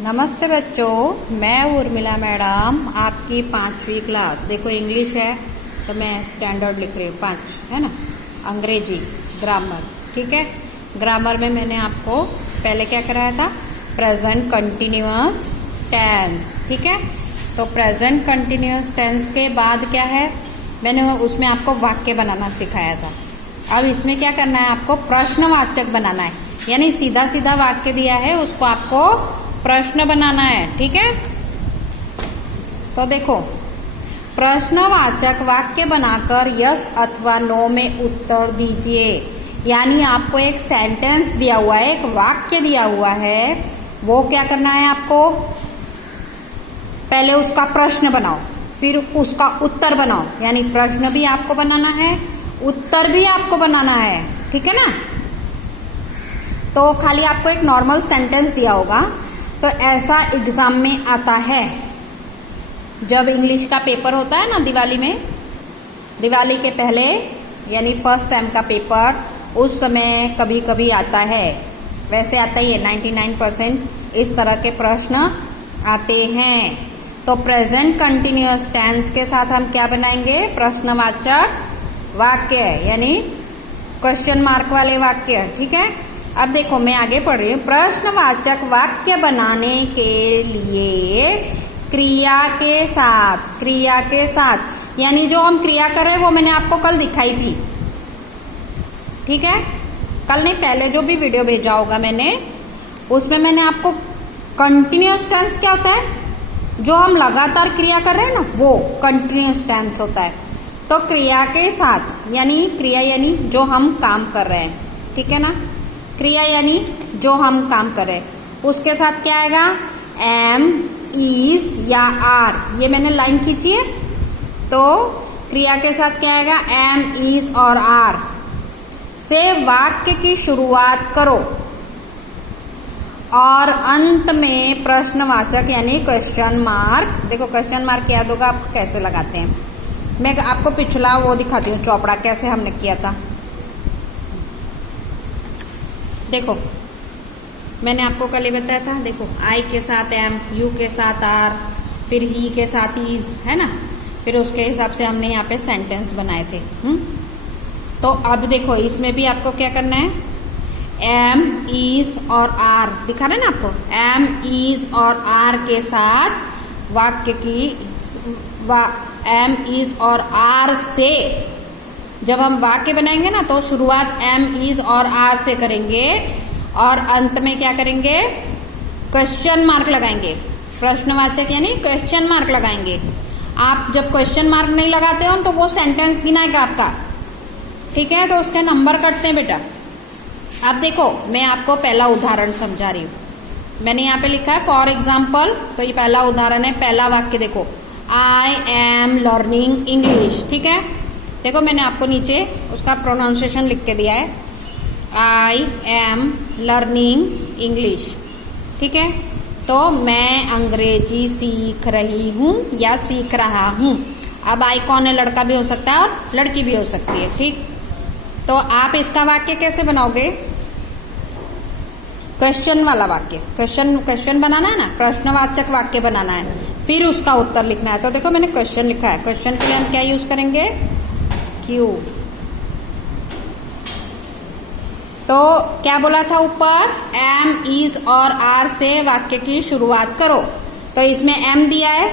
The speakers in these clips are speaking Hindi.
नमस्ते बच्चों, मैं उर्मिला मैडम आपकी 5वीं क्लास। देखो इंग्लिश है तो मैं स्टैंडर्ड लिख रही हूँ 5, है ना। अंग्रेजी ग्रामर, ठीक है। ग्रामर में मैंने आपको पहले क्या कराया था, प्रेजेंट कंटिन्यूअस टेंस, ठीक है। तो प्रेजेंट कंटिन्यूअस टेंस के बाद क्या है, मैंने उसमें आपको वाक्य बनाना सिखाया था। अब इसमें क्या करना है, आपको प्रश्नवाचक बनाना है, यानी सीधा सीधा वाक्य दिया है उसको आपको प्रश्न बनाना है, ठीक है। तो देखो, प्रश्नवाचक वाक्य बनाकर यस अथवा नो में उत्तर दीजिए। यानी आपको एक सेंटेंस दिया हुआ है, एक वाक्य दिया हुआ है, वो क्या करना है आपको, पहले उसका प्रश्न बनाओ, फिर उसका उत्तर बनाओ। यानी प्रश्न भी आपको बनाना है, उत्तर भी आपको बनाना है, ठीक है ना। तो खाली आपको एक नॉर्मल सेंटेंस दिया होगा, तो ऐसा एग्जाम में आता है। जब इंग्लिश का पेपर होता है ना दिवाली में, दिवाली के पहले यानी फर्स्ट सेम का पेपर, उस समय कभी कभी आता है। वैसे आता ही है, 99% इस तरह के प्रश्न आते हैं। तो प्रेजेंट कंटिन्यूअस टेंस के साथ हम क्या बनाएंगे, प्रश्नवाचक वाक्य, यानी क्वेश्चन मार्क वाले वाक्य, ठीक है। अब देखो मैं आगे पढ़ रही हूँ। प्रश्नवाचक वाक्य बनाने के लिए क्रिया के साथ, यानी जो हम क्रिया कर रहे हैं वो मैंने आपको कल दिखाई थी, ठीक है। कल नहीं, पहले जो भी वीडियो भेजा होगा मैंने, उसमें मैंने आपको कंटिन्यूअस टेंस क्या होता है, जो हम लगातार क्रिया कर रहे हैं ना, वो कंटिन्यूअस टेंस होता है। तो क्रिया के साथ, यानी क्रिया यानी जो हम काम कर रहे हैं, ठीक है ना। क्रिया यानी जो हम काम कर रहे हैं, उसके साथ क्या आएगा, एम, इज या आर। ये मैंने लाइन खींची है, तो क्रिया के साथ क्या आएगा, एम, इज और आर से वाक्य की शुरुआत करो और अंत में प्रश्नवाचक यानी क्वेश्चन मार्क। देखो क्वेश्चन मार्क याद होगा आपको कैसे लगाते हैं, मैं आपको पिछला वो दिखाती हूँ चौपड़ा कैसे हमने किया था। देखो मैंने आपको कल ही बताया था, देखो आई के साथ एम, यू के साथ आर, फिर ही के साथ इज, है ना। फिर उसके हिसाब से हमने यहाँ पे सेंटेंस बनाए थे। तो अब देखो इसमें भी आपको क्या करना है, एम, इज और आर दिखा रहे ना आपको, एम, इज और आर के साथ वाक्य की एम, इज और आर से जब हम वाक्य बनाएंगे ना, तो शुरुआत एम, इज और आर से करेंगे और अंत में क्या करेंगे, क्वेश्चन मार्क लगाएंगे। प्रश्नवाचक यानी क्वेश्चन मार्क लगाएंगे। आप जब क्वेश्चन मार्क नहीं लगाते हो तो वो सेंटेंस गिनाएगा आपका, ठीक है। तो उसके नंबर कटते हैं बेटा। अब देखो मैं आपको पहला उदाहरण समझा रही हूँ। मैंने यहाँ पे लिखा है फॉर एग्जाम्पल, तो ये पहला उदाहरण है, पहला वाक्य देखो, आई एम लर्निंग इंग्लिश, ठीक है। देखो मैंने आपको नीचे उसका प्रोनाउंसिएशन लिख के दिया है, आई एम लर्निंग इंग्लिश, ठीक है। तो मैं अंग्रेजी सीख रही हूँ या सीख रहा हूँ। अब आई कौन है, लड़का भी हो सकता है और लड़की भी हो सकती है, ठीक। तो आप इसका वाक्य कैसे बनाओगे, क्वेश्चन वाला वाक्य, क्वेश्चन बनाना है ना, प्रश्नवाचक वाक्य बनाना है, फिर उसका उत्तर लिखना है। तो देखो मैंने क्वेश्चन लिखा है, क्वेश्चन के लिए हम क्या यूज करेंगे, क्यू। तो क्या बोला था ऊपर, एम, इज और आर से वाक्य की शुरुआत करो। तो इसमें एम दिया है,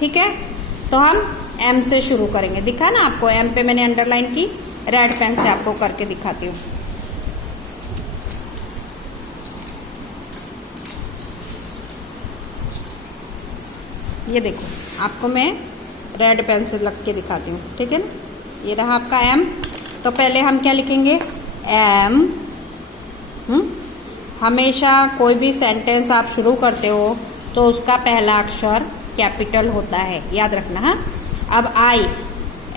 ठीक है, तो हम एम से शुरू करेंगे। दिखा ना आपको, एम पे मैंने अंडरलाइन की, रेड पेन से आपको करके दिखाती हूँ। ये देखो आपको मैं रेड पेन से लग के दिखाती हूँ, ठीक है ना। ये रहा आपका एम। तो पहले हम क्या लिखेंगे, एम। हमेशा कोई भी सेंटेंस आप शुरू करते हो तो उसका पहला अक्षर कैपिटल होता है, याद रखना। हाँ, अब आई,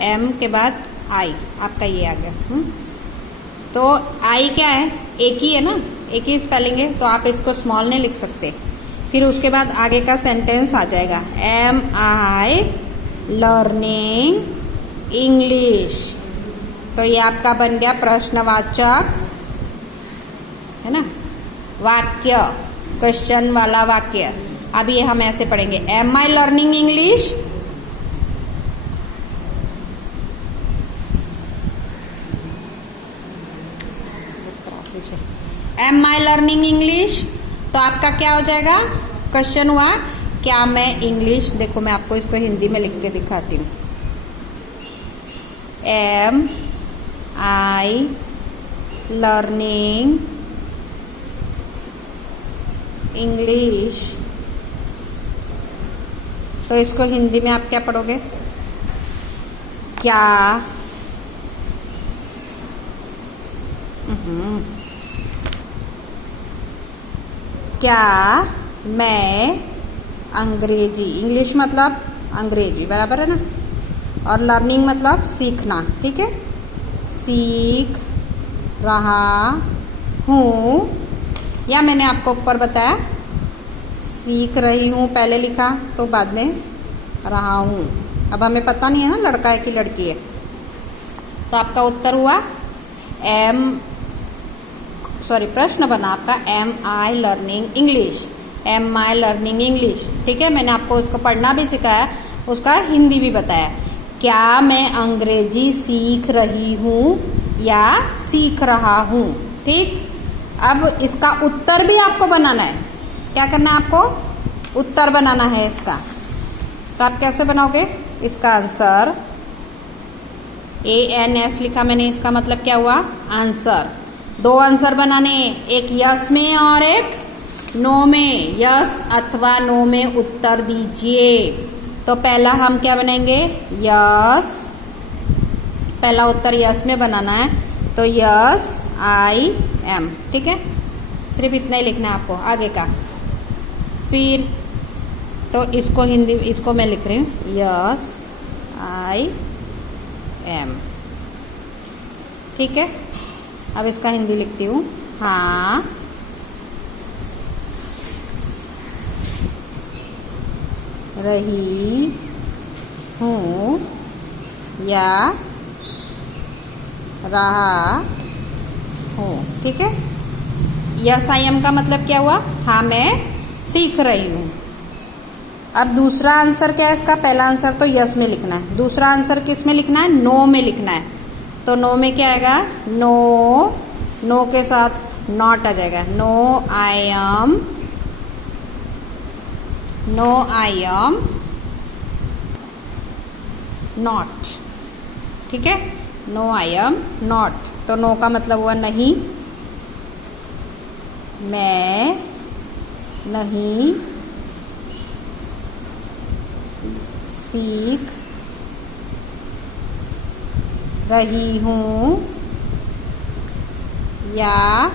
एम के बाद आई, आपका ये आ गया। तो आई क्या है, एक ही है ना, एक ही स्पेलिंग है, तो आप इसको स्मॉल नहीं लिख सकते। फिर उसके बाद आगे का सेंटेंस आ जाएगा, एम आई लर्निंग इंग्लिश। तो ये आपका बन गया प्रश्नवाचक, है ना, वाक्य, क्वेश्चन वाला वाक्य। अब ये हम ऐसे पढ़ेंगे, am I learning English? Am I learning English? तो आपका क्या हो जाएगा? क्वेश्चन हुआ क्या मैं इंग्लिश, देखो मैं आपको इसको हिंदी में लिख के दिखाती हूँ। एम आई लर्निंग इंग्लिश, तो इसको हिंदी में आप क्या पढ़ोगे? क्या क्या मैं अंग्रेजी, इंग्लिश मतलब अंग्रेजी, बराबर है ना, और लर्निंग मतलब सीखना, ठीक है, सीख रहा हूँ, या मैंने आपको ऊपर बताया सीख रही हूँ पहले लिखा तो बाद में रहा हूँ। अब हमें पता नहीं है ना लड़का है कि लड़की है, तो आपका उत्तर हुआ प्रश्न बना आपका am I learning English, am I learning English, ठीक है। मैंने आपको उसको पढ़ना भी सिखाया, उसका हिंदी भी बताया, क्या मैं अंग्रेजी सीख रही हूँ या सीख रहा हूँ, ठीक। अब इसका उत्तर भी आपको बनाना है, क्या करना है आपको? उत्तर बनाना है इसका। तो आप कैसे बनाओगे इसका आंसर? ANS लिखा मैंने, इसका मतलब क्या हुआ? आंसर। दो आंसर बनाने, एक यस में और एक नो में, यस अथवा नो में उत्तर दीजिए। तो पहला हम क्या बनाएंगे? यस, पहला उत्तर यस में बनाना है, तो यस आई एम, ठीक है, सिर्फ इतना ही लिखना है आपको, आगे का। फिर तो इसको हिंदी, इसको मैं लिख रही हूँ यस आई एम, ठीक है। अब इसका हिंदी लिखती हूँ, हाँ रही हूँ या रहा हूँ, ठीक है। यस आई एम का मतलब क्या हुआ? हाँ मैं सीख रही हूँ। अब दूसरा आंसर क्या है इसका? पहला आंसर तो यस में लिखना है, दूसरा आंसर किस में लिखना है? नो में लिखना है। तो नो में क्या आएगा? नो, नो के साथ नॉट आ जाएगा, no I am, no I am not, ठीक है, नो आई एम नॉट। तो नो का मतलब हुआ नहीं, मैं नहीं सीख रही हूँ या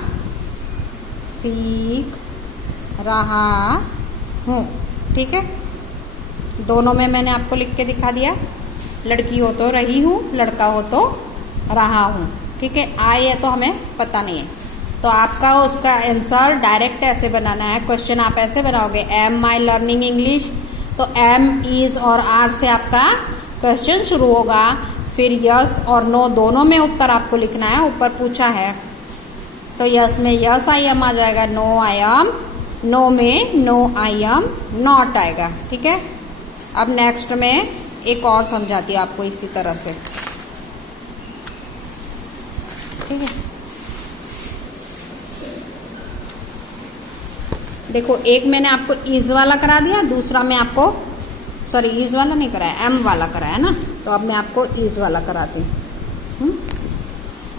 सीख रहा हूँ, ठीक है। दोनों में मैंने आपको लिख के दिखा दिया, लड़की हो तो रही हूँ, लड़का हो तो रहा हूँ, ठीक है। आई है तो हमें पता नहीं है, तो आपका उसका आंसर डायरेक्ट ऐसे बनाना है। क्वेश्चन आप ऐसे बनाओगे, एम आई लर्निंग इंग्लिश, तो एम, इज और आर से आपका क्वेश्चन शुरू होगा, फिर यस और नो दोनों में उत्तर आपको लिखना है। ऊपर पूछा है तो यस में यस आई एम आ जाएगा, नो आई एम, नो में नो आई एम नॉट आएगा, ठीक है। अब नेक्स्ट में एक और समझाती हूँ आपको इसी तरह से, ठीक है। देखो एक मैंने आपको इज वाला करा दिया, दूसरा मैं आपको, सॉरी इज वाला नहीं कराया, एम वाला कराया ना, तो अब मैं आपको इज वाला कराती हूँ।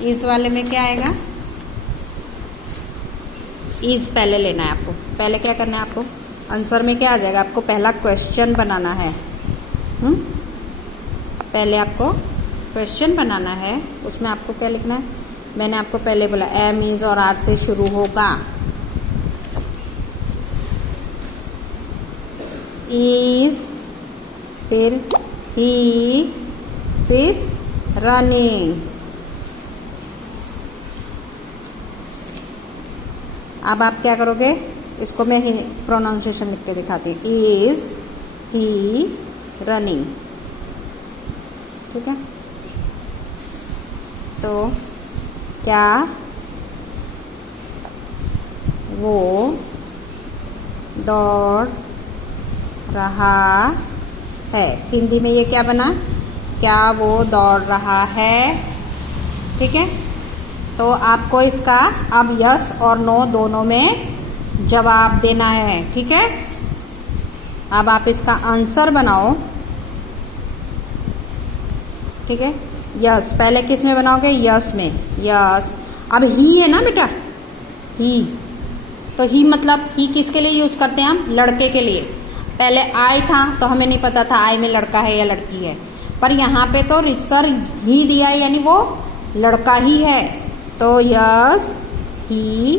इज वाले में क्या आएगा? इज पहले लेना है आपको, पहले क्या करना है आपको? आंसर में क्या आ जाएगा? आपको पहला क्वेश्चन बनाना है, पहले आपको क्वेश्चन बनाना है, उसमें आपको क्या लिखना है? मैंने आपको पहले बोला एम, इज और आर से शुरू होगा, इज, फिर ही, फिर रनिंग। अब आप क्या करोगे? इसको मैं प्रोनाउंसिएशन लिख के दिखाती हूँ, इज ही रनिंग, ठीक है। तो क्या वो दौड़ रहा है। हिंदी में ये क्या बना? क्या वो दौड़ रहा है? ठीक है, तो आपको इसका अब यस और नो दोनों में जवाब देना है। ठीक है, अब आप इसका आंसर बनाओ। ठीक है, यस पहले किस में बनाओगे? यस में। यस, अब ही है ना बेटा, ही, तो ही मतलब ही किसके लिए यूज करते हैं हम? लड़के के लिए। पहले आई था तो हमें नहीं पता था आई में लड़का है या लड़की है, पर यहाँ पे तो सर ही दिया है, यानी वो लड़का ही है, तो yes he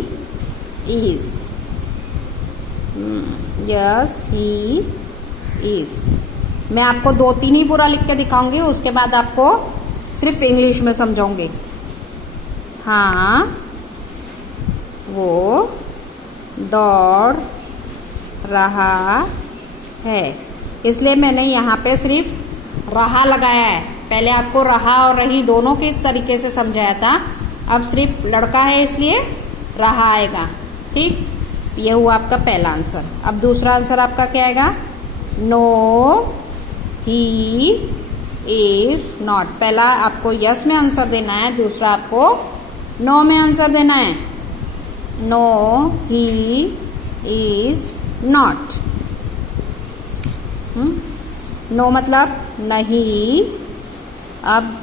is. Yes he is. मैं आपको 2-3 ही पूरा लिख के दिखाऊंगी, उसके बाद आपको सिर्फ इंग्लिश में समझाऊंगी। हाँ, वो दौड़ रहा है। इसलिए मैंने यहाँ पे सिर्फ रहा लगाया है। पहले आपको रहा और रही दोनों के तरीके से समझाया था, अब सिर्फ लड़का है इसलिए रहा आएगा। ठीक, ये हुआ आपका पहला आंसर। अब दूसरा आंसर आपका क्या आएगा? No he is not. पहला आपको यस में आंसर देना है, दूसरा आपको नो में आंसर देना है। No he is not. No मतलब नहीं। अब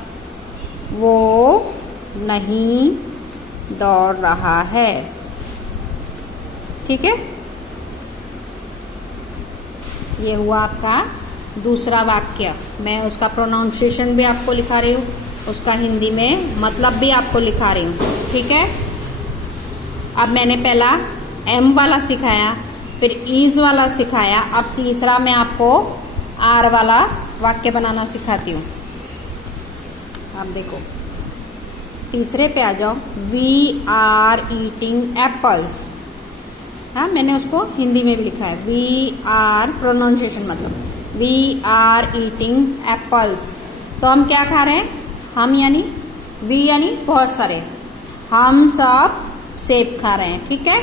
वो नहीं दौड़ रहा है। ठीक है, ये हुआ आपका दूसरा वाक्य। मैं उसका प्रोनाउंसिएशन भी आपको लिखा रही हूँ, उसका हिंदी में मतलब भी आपको लिखा रही हूँ। ठीक है, अब मैंने पहला एम वाला सिखाया, फिर ईज वाला सिखाया, अब तीसरा मैं आपको आर वाला वाक्य बनाना सिखाती हूँ। आप देखो, तीसरे पे आ जाओ। We are eating apples. हाँ, मैंने उसको हिंदी में भी लिखा है। वी आर प्रोनाउंसिएशन मतलब वी आर ईटिंग एप्पल्स। तो हम क्या खा रहे हैं? हम यानी वी यानी बहुत सारे, हम सब सेब खा रहे हैं। ठीक है,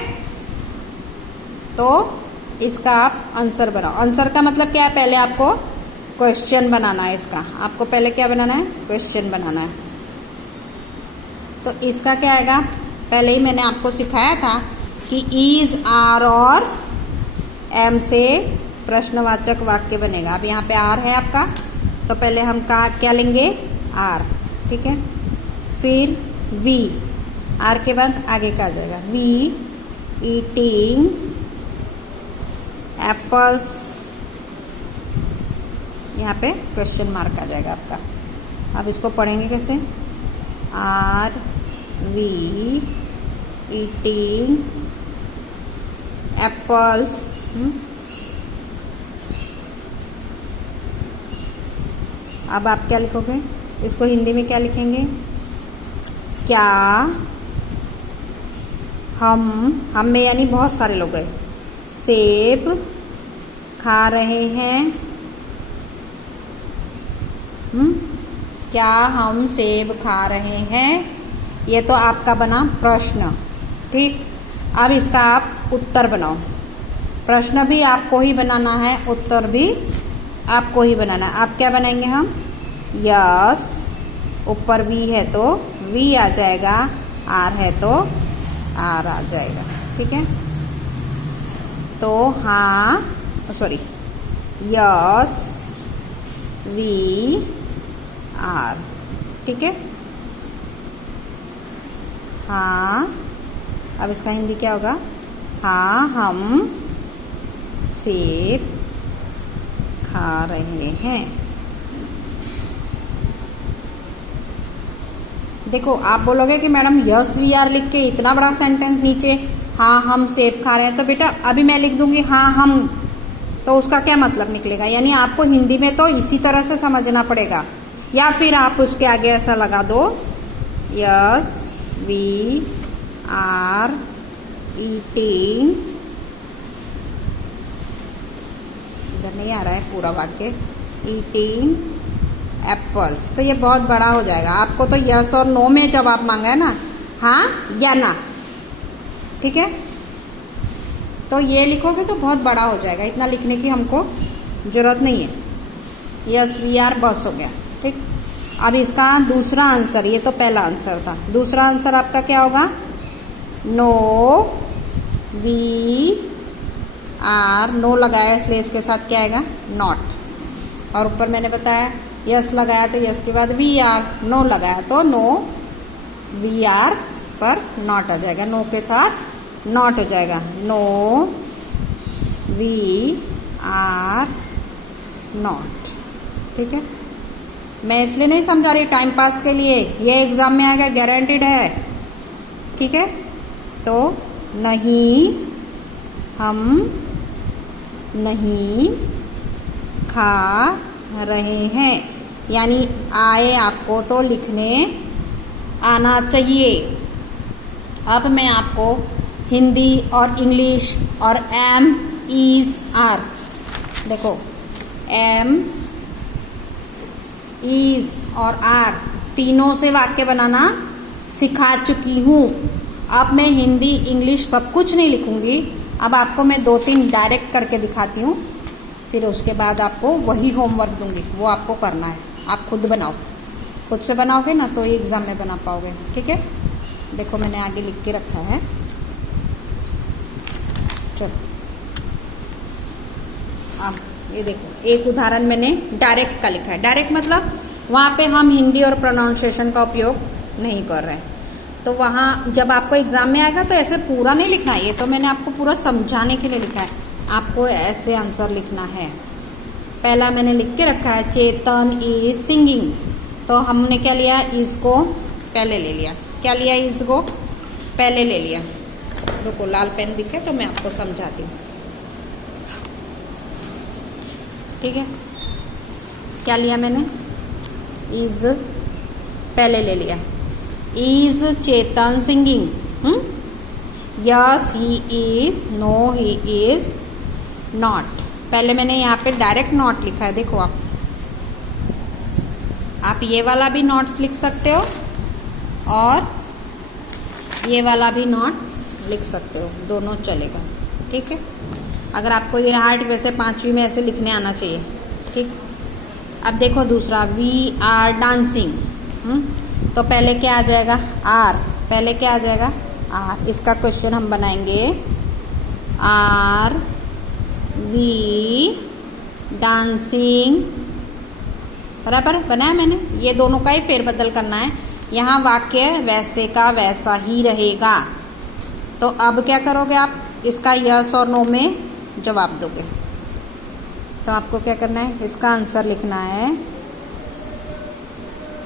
तो इसका आप आंसर बनाओ। आंसर का मतलब क्या है? पहले आपको क्वेश्चन बनाना है। इसका आपको पहले क्या बनाना है? क्वेश्चन बनाना है। तो इसका क्या आएगा? पहले ही मैंने आपको सिखाया था कि इज, आर और एम से प्रश्नवाचक वाक्य बनेगा। अब यहाँ पे आर है आपका, तो पहले हम क्या लेंगे? आर। ठीक है, फिर वी, आर के बाद आगे का आ जाएगा वी ईटिंग एप्पल्स। यहाँ पे क्वेश्चन मार्क आ जाएगा आपका। अब इसको पढ़ेंगे कैसे? Are we eating apples. अब आप क्या लिखोगे? इसको हिंदी में क्या लिखेंगे? क्या हम में यानी बहुत सारे लोग हैं, सेब खा रहे हैं। क्या हम सेब खा रहे हैं? ये तो आपका बना प्रश्न। ठीक, अब इसका आप उत्तर बनाओ। प्रश्न भी आपको ही बनाना है, उत्तर भी आपको ही बनाना है। आप क्या बनाएंगे? हम यस, ऊपर वी है तो वी आ जाएगा, आर है तो आर आ जाएगा। ठीक है, तो हाँ, सॉरी, यस वी आर। ठीक है, हाँ। अब इसका हिंदी क्या होगा? हाँ, हम सेब खा रहे हैं। देखो, आप बोलोगे कि मैडम यस वी आर लिख के इतना बड़ा सेंटेंस नीचे हाँ हम सेब खा रहे हैं, तो बेटा अभी मैं लिख दूंगी हाँ हम, तो उसका क्या मतलब निकलेगा? यानी आपको हिंदी में तो इसी तरह से समझना पड़ेगा, या फिर आप उसके आगे ऐसा लगा दो यस वी आर ईटिंग, इधर नहीं आ रहा है पूरा वाक्य, ईटिंग एप्पल्स। तो ये बहुत बड़ा हो जाएगा। आपको तो यस और नो में जवाब मांगा है ना, हाँ या ना। ठीक है, तो ये लिखोगे तो बहुत बड़ा हो जाएगा, इतना लिखने की हमको जरूरत नहीं है। यस वी आर बस हो गया। ठीक, अब इसका दूसरा आंसर, ये तो पहला आंसर था, दूसरा आंसर आपका क्या होगा? नो वी आर, नो लगाया इसलिए इसके साथ क्या आएगा? नॉट। और ऊपर मैंने बताया यस लगाया तो यस के बाद वी आर, नो लगाया तो नो वी आर पर नॉट आ जाएगा, नो के साथ नॉट हो जाएगा। No we are not. ठीक है, मैं इसलिए नहीं समझा रही टाइम पास के लिए, ये एग्जाम में आएगा, गारंटीड है। ठीक है, तो नहीं, हम नहीं खा रहे हैं, यानी आए आपको तो लिखने आना चाहिए। अब मैं आपको हिंदी और इंग्लिश और एम, इज, आर, देखो एम, इज और आर तीनों से वाक्य बनाना सिखा चुकी हूँ। अब मैं हिंदी इंग्लिश सब कुछ नहीं लिखूंगी, अब आपको मैं 2-3 डायरेक्ट करके दिखाती हूँ, फिर उसके बाद आपको वही होमवर्क दूंगी, वो आपको करना है। आप खुद बनाओ, खुद से बनाओगे ना तो एग्ज़ाम में बना पाओगे। ठीक है, देखो मैंने आगे लिख के रखा है। चलो अब ये देखो, एक उदाहरण मैंने डायरेक्ट का लिखा है। डायरेक्ट मतलब वहाँ पे हम हिंदी और प्रोनाउंसिएशन का उपयोग नहीं कर रहे हैं, तो वहाँ जब आपको एग्जाम में आएगा तो ऐसे पूरा नहीं लिखना है, ये तो मैंने आपको पूरा समझाने के लिए लिखा है। आपको ऐसे आंसर लिखना है। पहला मैंने लिख के रखा है चेतन इज सिंगिंग, तो हमने क्या लिया? इज को पहले ले लिया। क्या लिया? इज को पहले ले लिया। रुको, लाल पेन दिखे तो मैं आपको समझाती हूँ। ठीक है, क्या लिया मैंने? इज पहले ले लिया। Is Chetan singing? Yes he is, no he is not. पहले मैंने यहाँ पे डायरेक्ट नॉट लिखा है, देखो आप ये वाला भी नॉट लिख सकते हो और ये वाला भी नॉट लिख सकते हो, दोनों चलेगा। ठीक है, अगर आपको ये हार्ड वैसे 5वीं में ऐसे लिखने आना चाहिए। ठीक, अब देखो दूसरा, वी आर डांसिंग। तो पहले क्या आ जाएगा? आर। पहले क्या आ जाएगा? आर। इसका क्वेश्चन हम बनाएंगे, आर वी डांसिंग, बराबर बनाया मैंने। ये दोनों का ही फेरबदल करना है, यहाँ वाक्य वैसे का वैसा ही रहेगा। तो अब क्या करोगे आप? इसका यस और नो में जवाब दोगे। तो आपको क्या करना है? इसका आंसर लिखना है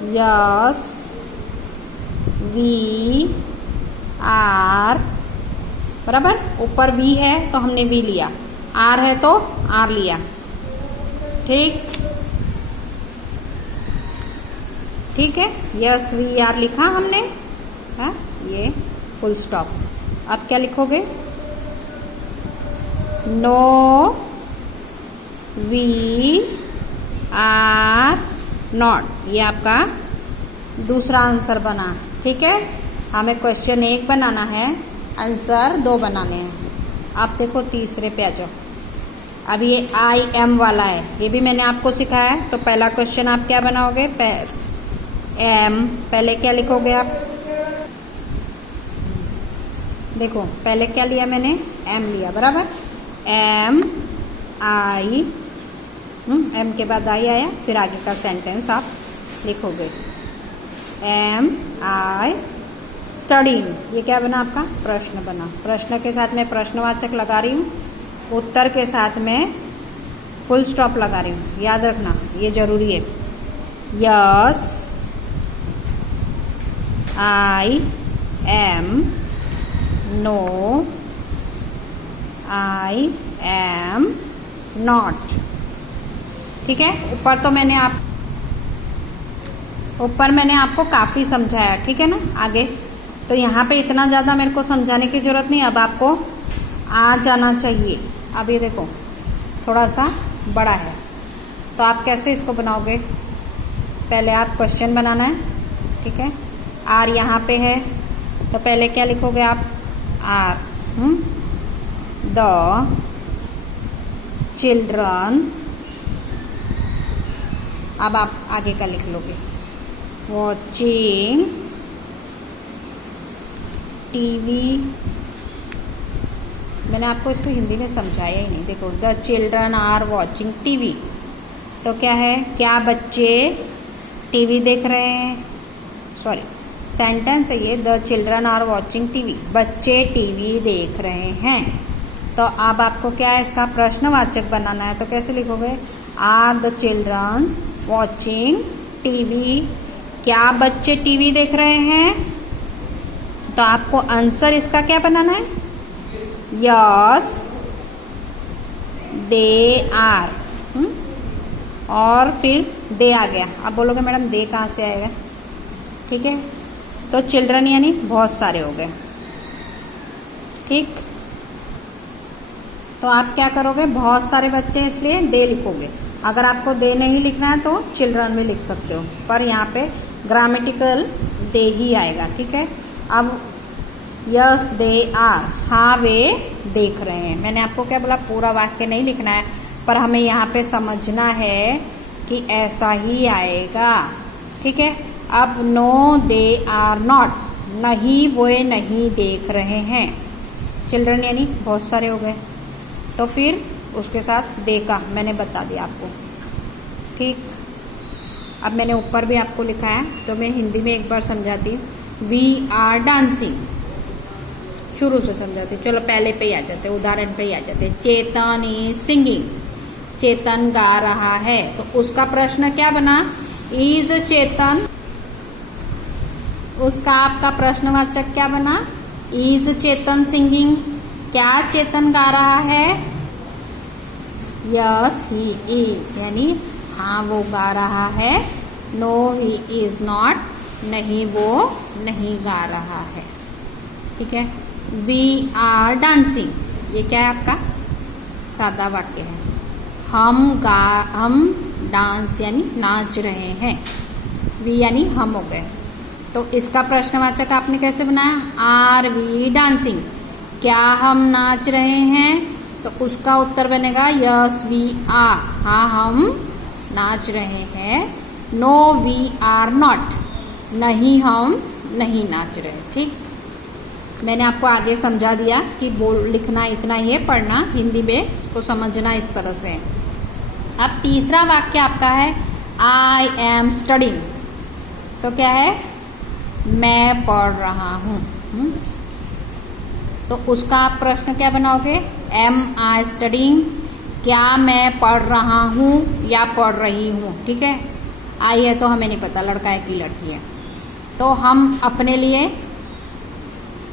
यस वी आर, बराबर। ऊपर वी है तो हमने वी लिया, आर है तो आर लिया। ठीक, ठीक है, यस वी आर लिखा हमने, है ये फुल स्टॉप। अब क्या लिखोगे? No we are not. ये आपका दूसरा आंसर बना। ठीक है, हमें क्वेश्चन 1 बनाना है, आंसर 2 बनाने हैं। आप देखो तीसरे पे आ जाओ। अब ये आई एम वाला है, ये भी मैंने आपको सिखाया है। तो पहला क्वेश्चन आप क्या बनाओगे? एम, पहले क्या लिखोगे आप? देखो पहले क्या लिया मैंने? एम लिया, बराबर। एम आई, एम के बाद आई आया, फिर आगे का सेंटेंस आप लिखोगे। एम आई स्टडीइंग, ये क्या बना आपका? प्रश्न बना। प्रश्न के साथ मैं प्रश्नवाचक लगा रही हूँ, उत्तर के साथ मैं फुल स्टॉप लगा रही हूँ, याद रखना ये जरूरी है। Yes I am, no I am not. ठीक है, ऊपर मैंने आपको काफी समझाया, ठीक है ना। आगे तो यहाँ पे इतना ज्यादा मेरे को समझाने की जरूरत नहीं, अब आपको आ जाना चाहिए। अब ये देखो थोड़ा सा बड़ा है, तो आप कैसे इसको बनाओगे? पहले आप क्वेश्चन बनाना है, ठीक है। आर यहाँ पे है, तो पहले क्या लिखोगे आप? आर द चिल्ड्रन अब आप आगे का लिख लोगे, वॉचिंग टीवी। मैंने आपको इसको हिंदी में समझाया ही नहीं। देखो, the children are watching TV, तो क्या है, क्या बच्चे टीवी देख रहे हैं। सॉरी, सेंटेंस है ये, the children are watching TV, बच्चे टीवी देख रहे हैं। तो अब आपको क्या है, इसका प्रश्नवाचक बनाना है। तो कैसे लिखोगे, are the children watching TV, क्या बच्चे टीवी देख रहे हैं। तो आपको आंसर इसका क्या बनाना है, यस दे आर, और फिर दे आ गया। अब बोलोगे मैडम दे कहाँ से आएगा, ठीक है। तो चिल्ड्रन यानी बहुत सारे हो गए, ठीक। तो आप क्या करोगे, बहुत सारे बच्चे इसलिए दे लिखोगे। अगर आपको दे नहीं लिखना है तो चिल्ड्रन भी लिख सकते हो, पर यहाँ पे ग्रामेटिकल दे ही आएगा, ठीक है। अब यस दे आर, हाँ वे देख रहे हैं। मैंने आपको क्या बोला, पूरा वाक्य नहीं लिखना है, पर हमें यहाँ पे समझना है कि ऐसा ही आएगा, ठीक है। अब नो दे आर नॉट, नहीं वे नहीं देख रहे हैं। चिल्ड्रन यानी बहुत सारे हो गए, तो फिर उसके साथ दे का मैंने बता दिया आपको, ठीक। अब मैंने ऊपर भी आपको लिखा है, तो मैं हिंदी में एक बार समझाती हूँ। वी आर डांसिंग, शुरू से समझाती हूँ। चलो पहले पे ही आ जाते, उदाहरण पे ही आ जाते। चेतन इज सिंगिंग, चेतन गा रहा है। तो उसका प्रश्न क्या बना, इज चेतन, उसका आपका प्रश्नवाचक क्या बना, इज चेतन सिंगिंग, क्या चेतन गा रहा है। यस ही इज, यानी हाँ वो गा रहा है। नो ही इज नॉट, नहीं वो नहीं गा रहा है, ठीक है। वी आर डांसिंग, ये क्या है आपका सादा वाक्य है। हम डांस यानी नाच रहे हैं, वी यानी हम हो गए। तो इसका प्रश्नवाचक आपने कैसे बनाया, आर वी डांसिंग, क्या हम नाच रहे हैं। तो उसका उत्तर बनेगा यस वी आर, हाँ हम नाच रहे हैं। नो वी आर नॉट, नहीं हम नहीं नाच रहे, ठीक। मैंने आपको आगे समझा दिया कि बोल लिखना इतना ही है, पढ़ना हिंदी में इसको समझना इस तरह से। अब तीसरा वाक्य आपका है, आई एम स्टडिंग, तो क्या है, मैं पढ़ रहा हूँ। तो उसका आप प्रश्न क्या बनाओगे, एम आई स्टडिंग, क्या मैं पढ़ रहा हूँ या पढ़ रही हूँ, ठीक है। आई है तो हमें नहीं पता लड़का है कि लड़की है, तो हम अपने लिए,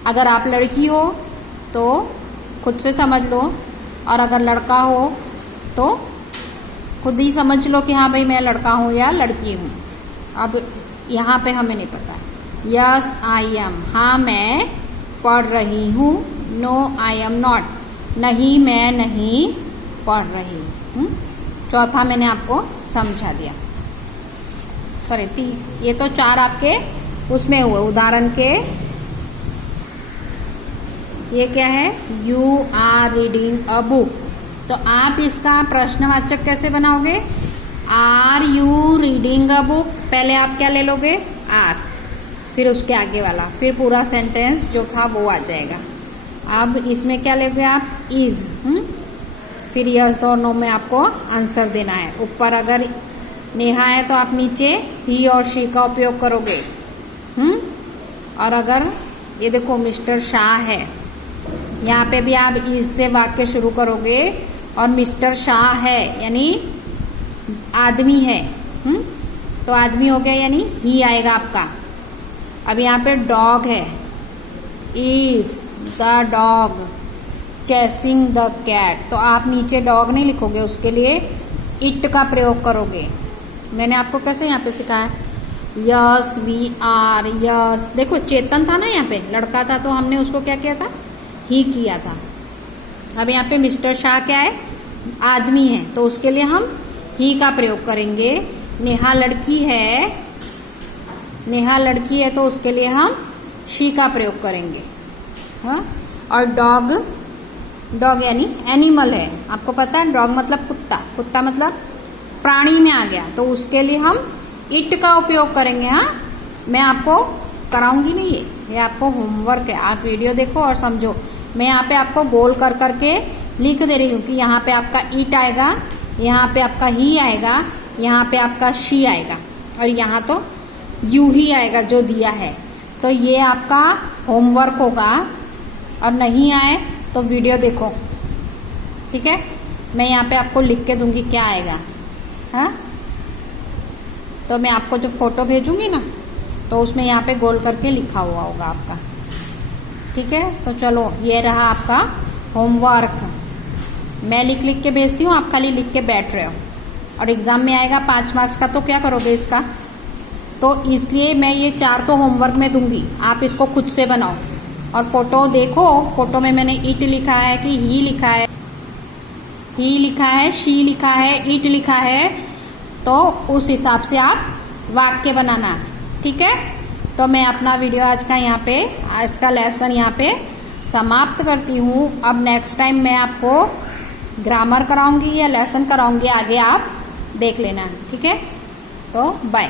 अगर आप लड़की हो तो खुद से समझ लो, और अगर लड़का हो तो खुद ही समझ लो कि हाँ भाई मैं लड़का हूँ या लड़की हूँ। अब यहाँ पे हमें नहीं पता। यस आई एम, हाँ मैं पढ़ रही हूँ। नो आई एम नॉट, नहीं मैं नहीं पढ़ रही हूँ। चौथा मैंने आपको समझा दिया। सॉरी, ये तो चार आपके उसमें हुए उदाहरण के। ये क्या है, you are reading a book, तो आप इसका प्रश्नवाचक कैसे बनाओगे, are you reading a book. पहले आप क्या ले लोगे, आर, फिर उसके आगे वाला, फिर पूरा सेंटेंस जो था वो आ जाएगा। अब इसमें क्या लोगे आप, इज, फिर यस और नो में आपको आंसर देना है। ऊपर अगर नेहा है तो आप नीचे ही और शी का उपयोग करोगे। और अगर ये देखो मिस्टर शाह है, यहाँ पे भी आप इज से वाक्य शुरू करोगे, और मिस्टर शाह है यानी आदमी है, तो आदमी हो गया यानी ही आएगा आपका। अब यहाँ पे डॉग है, is the dog chasing the cat, तो आप नीचे डॉग नहीं लिखोगे, उसके लिए इट का प्रयोग करोगे। मैंने आपको कैसे यहाँ पे सिखाया, यस वी आर, यस। देखो चेतन था ना, यहाँ पे लड़का था तो हमने उसको क्या किया था, ही किया था। अब यहाँ पे मिस्टर शाह क्या है, आदमी है, तो उसके लिए हम ही का प्रयोग करेंगे। नेहा लड़की है, नेहा लड़की है तो उसके लिए हम शी का प्रयोग करेंगे। हाँ, और डॉग, डॉग यानी एनिमल है, आपको पता है डॉग मतलब कुत्ता, कुत्ता मतलब प्राणी में आ गया तो उसके लिए हम इट का उपयोग करेंगे। हाँ, मैं आपको कराऊंगी नहीं, ये आपको होमवर्क है। आप वीडियो देखो और समझो। मैं यहाँ पे आपको गोल कर करके लिख दे रही हूँ कि यहाँ पे आपका इट आएगा, यहाँ पे आपका ही आएगा, यहाँ पे आपका शी आएगा और यहाँ तो यू ही आएगा जो दिया है। तो ये आपका होमवर्क होगा और नहीं आए तो वीडियो देखो, ठीक है। मैं यहाँ पे आपको लिख के दूंगी क्या आएगा। हाँ, तो मैं आपको जो फोटो भेजूंगी ना तो उसमें यहाँ पे गोल करके लिखा हुआ होगा आपका, ठीक है। तो चलो, ये रहा आपका होमवर्क। मैं लिख लिख के भेजती हूँ, आप खाली लिख के बैठ रहे हो और एग्ज़ाम में आएगा 5 मार्क्स का, तो क्या करोगे इसका। तो इसलिए मैं ये 4 तो होमवर्क में दूंगी, आप इसको खुद से बनाओ और फोटो देखो। फोटो में मैंने इट लिखा है कि ही लिखा है, ही लिखा है, शी लिखा है, इट लिखा है, तो उस हिसाब से आप वाक्य बनाना, ठीक है। तो मैं अपना वीडियो आज का लेसन यहाँ पे समाप्त करती हूँ। अब नेक्स्ट टाइम मैं आपको ग्रामर कराऊंगी या लेसन कराऊंगी, आगे आप देख लेना, ठीक है। तो बाय।